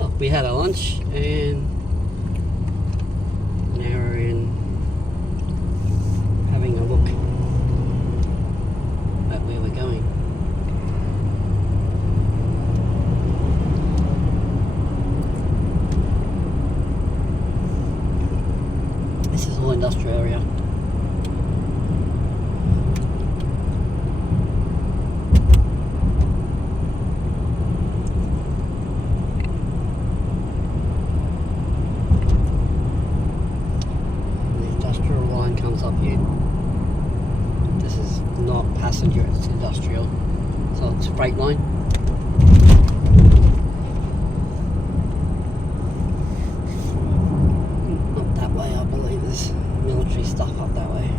Oh, we had our lunch and now we're in having a look at where we're going. This is all industrial area. Comes up here. This is not passenger, it's industrial, so it's freight line. Up that way, I believe there's military stuff up that way.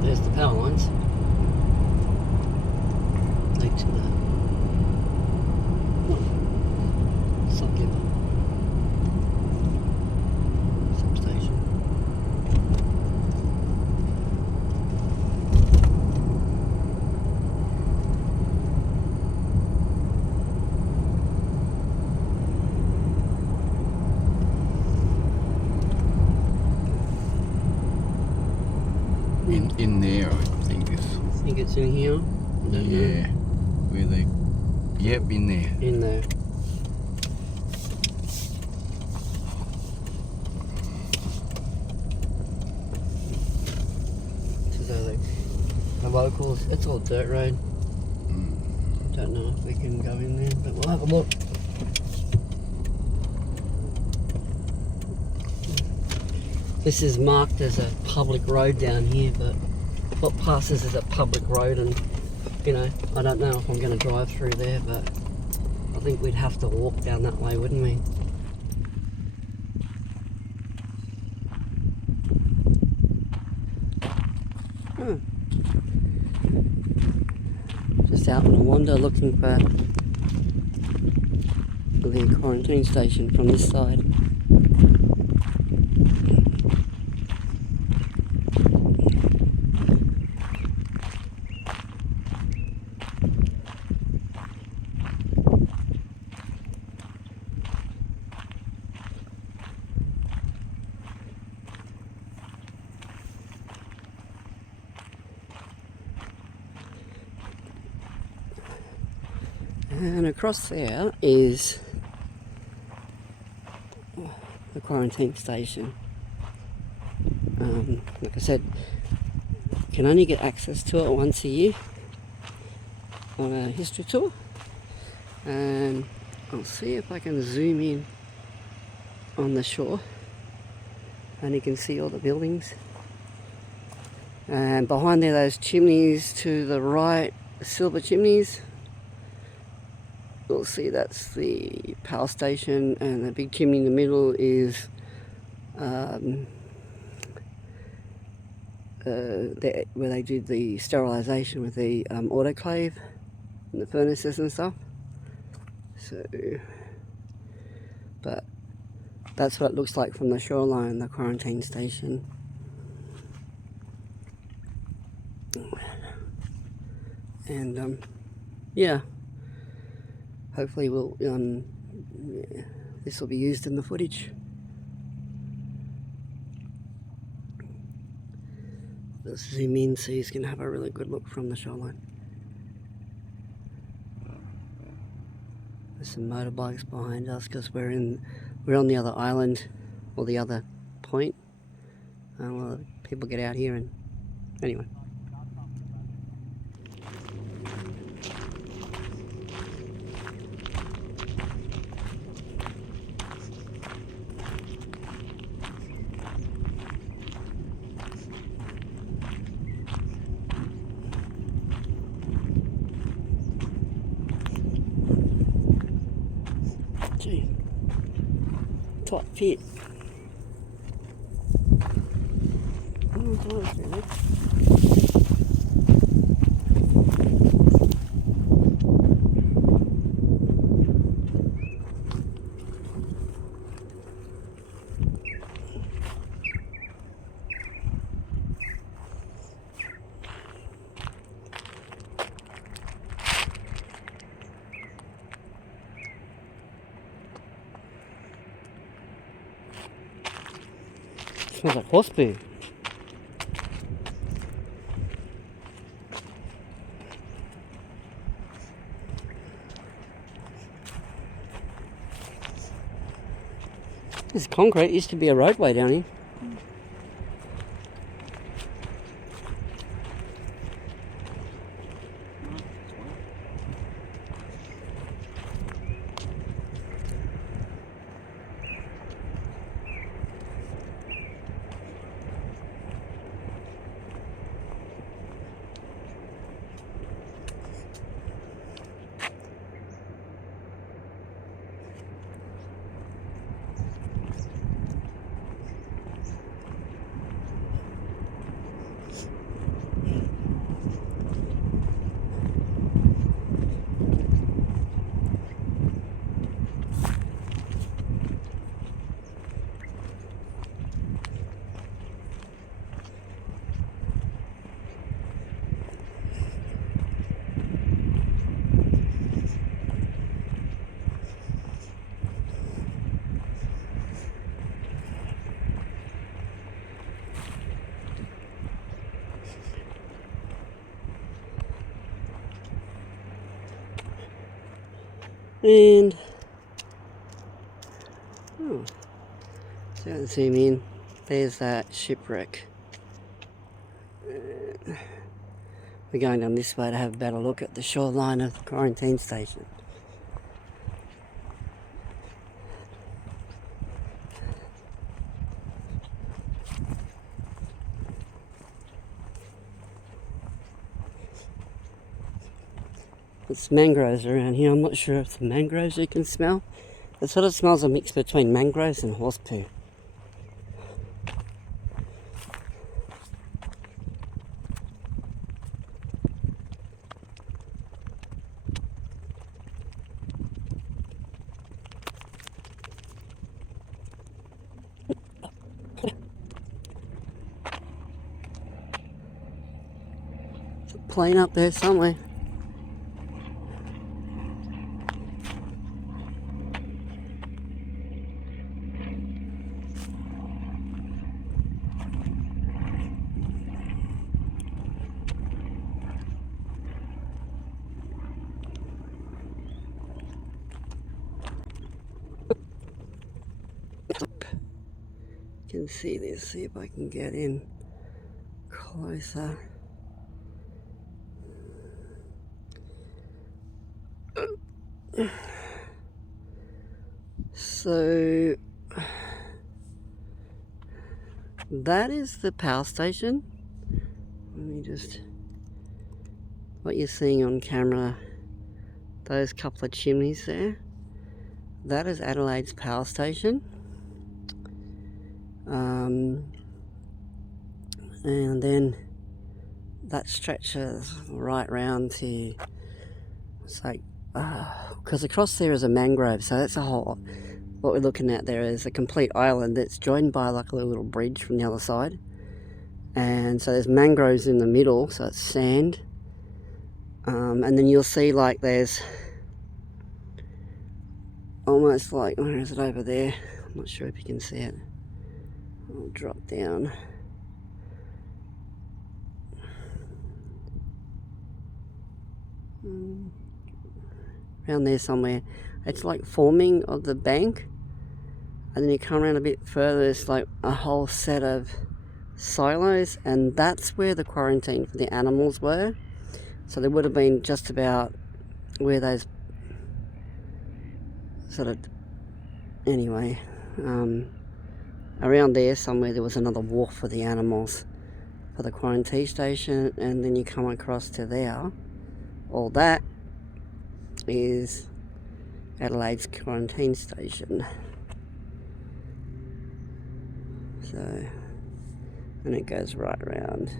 There's the power lines. Lead to the substation. In there, I think it's. I think it's in here. I don't Yeah. know. Where they. Yep, in there. In there. So the locals, it's all dirt road. Don't know if we can go in there, but we'll have a look. This is marked as a public road down here, but what passes as a public road, and you know, I don't know if I'm going to drive through there, but I think we'd have to walk down that way, wouldn't we? Just out on a wander looking for the quarantine station from this side. And across there is the quarantine station. Like I said, you can only get access to it once a year on a history tour. And I'll see if I can zoom in on the shore and you can see all the buildings. And behind there, those chimneys to the right, the silver chimneys. You'll see that's the power station, and the big chimney in the middle is where they did the sterilisation with the autoclave and the furnaces and stuff. So, but that's what it looks like from the shoreline, the quarantine station. And yeah. Hopefully we'll, this will be used in the footage. Let's zoom in so you can have a really good look from the shoreline. There's some motorbikes behind us because we're on the other island, or the other point. Well, people get out here and anyway. tight fit. Oh, close, really. Smells like horse poo. This is concrete. It used to be a roadway down here. And oh, so let's zoom in. There's that shipwreck. We're going down this way to have a better look at the shoreline of the quarantine station. It's mangroves around here. I'm not sure if it's mangroves you can smell. It sort of smells a mix between mangroves and horse poo. There's a plane up there somewhere. You can see this, see if I can get in closer. So that is the power station. Let me just, what you're seeing on camera, those couple of chimneys there, that is Adelaide's power station. And then that stretches right round to, it's like, because across there is a mangrove, so that's a whole, what we're looking at there is a complete island that's joined by like a little bridge from the other side. And so there's mangroves in the middle, so it's sand. And then you'll see like there's almost like, where is it over there? I'm not sure if you can see it. I'll drop down. Around there somewhere. It's like forming of the bank, and then you come around a bit further, it's like a whole set of silos, and that's where the quarantine for the animals were. So there would have been just about where those sort of, anyway, around there somewhere there was another wharf for the animals for the quarantine station, and then you come across to there. All that is Adelaide's quarantine station. So, and it goes right around.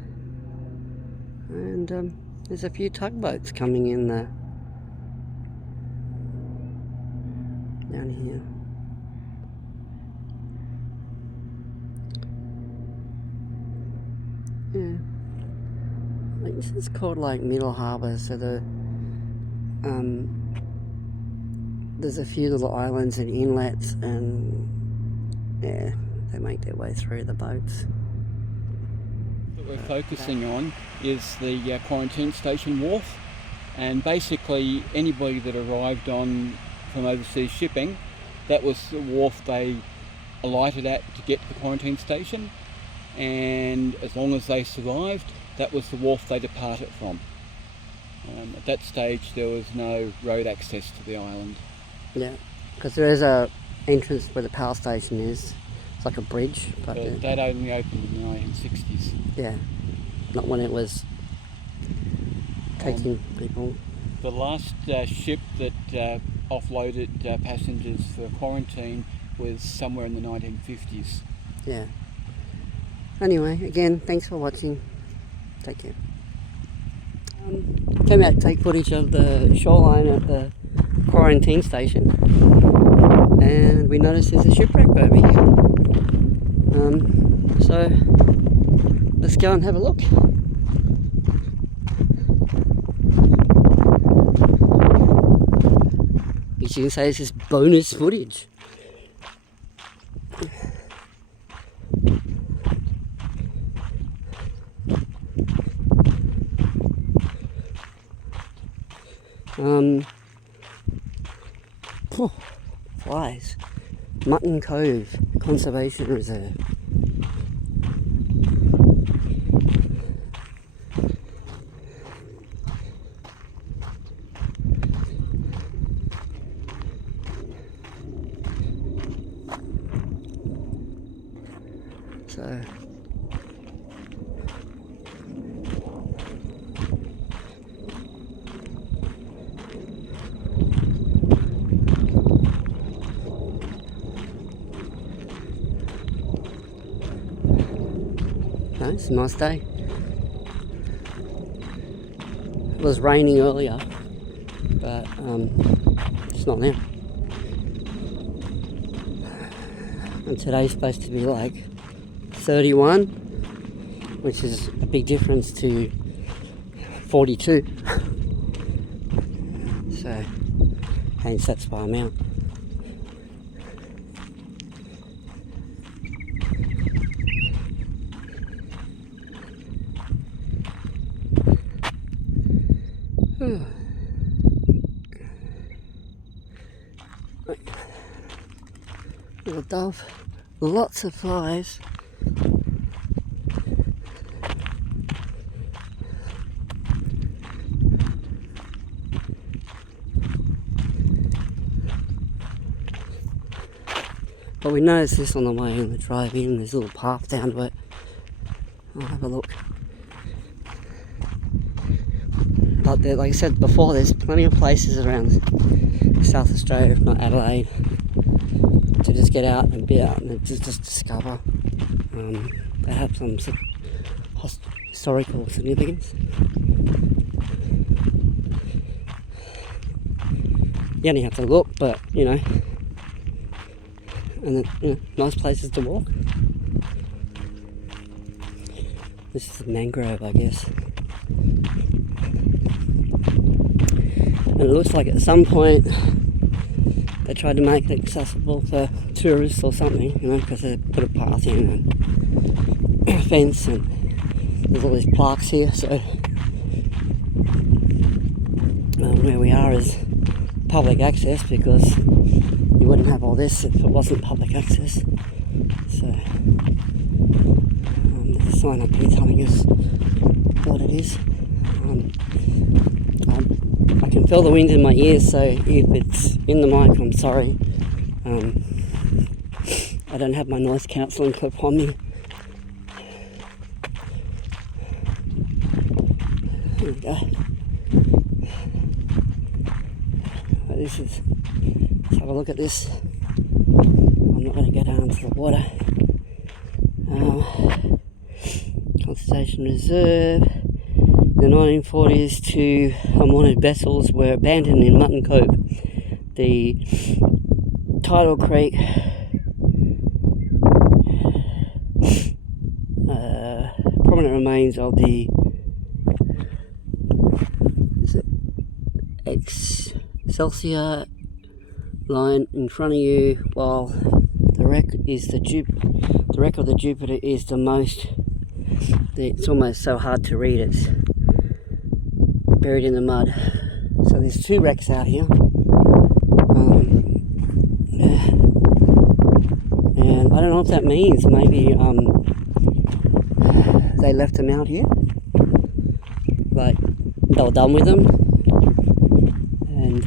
And there's a few tugboats coming in there. Down here. Yeah. Like, this is called like Middle Harbour, so there's a few little islands and inlets, and yeah, they make their way through the boats. What we're focusing on is the quarantine station wharf, and basically anybody that arrived from overseas shipping, that was the wharf they alighted at to get to the quarantine station, and as long as they survived, that was the wharf they departed from. At that stage there was no road access to the island. Yeah, because there is a entrance where the power station is. It's like a bridge, but that only opened in the 1960s. Yeah, not when it was taking people. The last ship that offloaded passengers for quarantine was somewhere in the 1950s. Yeah. Anyway, again, thanks for watching. Take care. Came out to take footage of the shoreline at the quarantine station, and we noticed there's a shipwreck over here. So let's go and have a look. As you can say, this is bonus footage. Flies. Mutton Cove Conservation Reserve. So it's a nice day. It was raining earlier, but it's not now. And today's supposed to be like 31, which is a big difference to 42. So, hence that's why I'm out. Little dove, lots of flies. But we noticed this on the way in the drive-in. There's a little path down to it. I'll have a look. But there, like I said before, there's plenty of places around South Australia, if not Adelaide, to just get out and be out and just discover. They have some historical significance. You only have to look, but you know, and then, nice places to walk. This is a mangrove, I guess. And it looks like at some point they tried to make it accessible for tourists or something, you know, because they put a path in and a fence, and there's all these plaques here, so where we are is public access, because you wouldn't have all this if it wasn't public access. So there's a sign up here telling us what it is. I can feel the wind in my ears, so if it's in the mic, I'm sorry. I don't have my noise cancelling clip on me. There we go. Let's have a look at this. I'm not going to go down to the water. Conservation Reserve. In the 1940s, 2 unwanted vessels were abandoned in Mutton Cove. The tidal creek prominent remains of the Excelsior line in front of you, while the wreck of the Jupiter is the most. It's almost so hard to read. It's buried in the mud. So there's 2 wrecks out here, and I don't know what that means. Maybe they left them out here, like they were done with them, and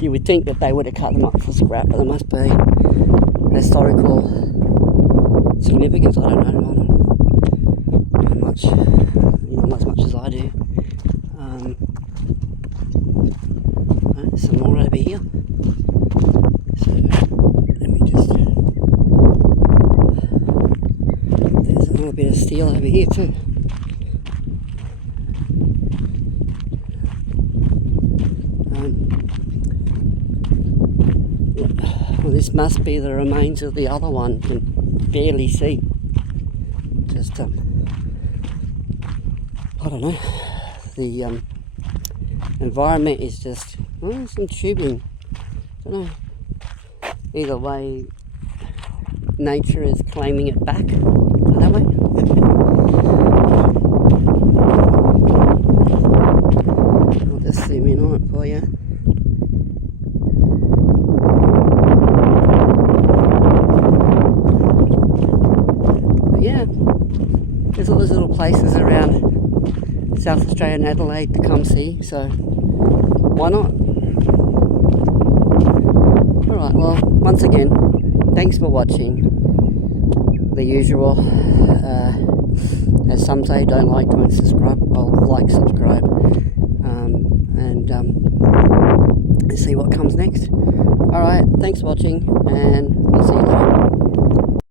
you would think that they would have cut them up for scrap, but there must be historical significance. I don't know much, not as much as I do. There's some more over here, so let me just, there's a little bit of steel over here too. Well, this must be the remains of the other one. You can barely see. Just I don't know. The environment is just some tubing. I don't know. Either way, nature is claiming it back. That way. I'll just zoom in on it for you. Yeah, there's all those little places around South Australia and Adelaide to come see, so why not? Alright, well, once again, thanks for watching. The usual, as some say, don't like, don't subscribe. I'll like, subscribe, and see what comes next. Alright, thanks for watching, and I'll see you later.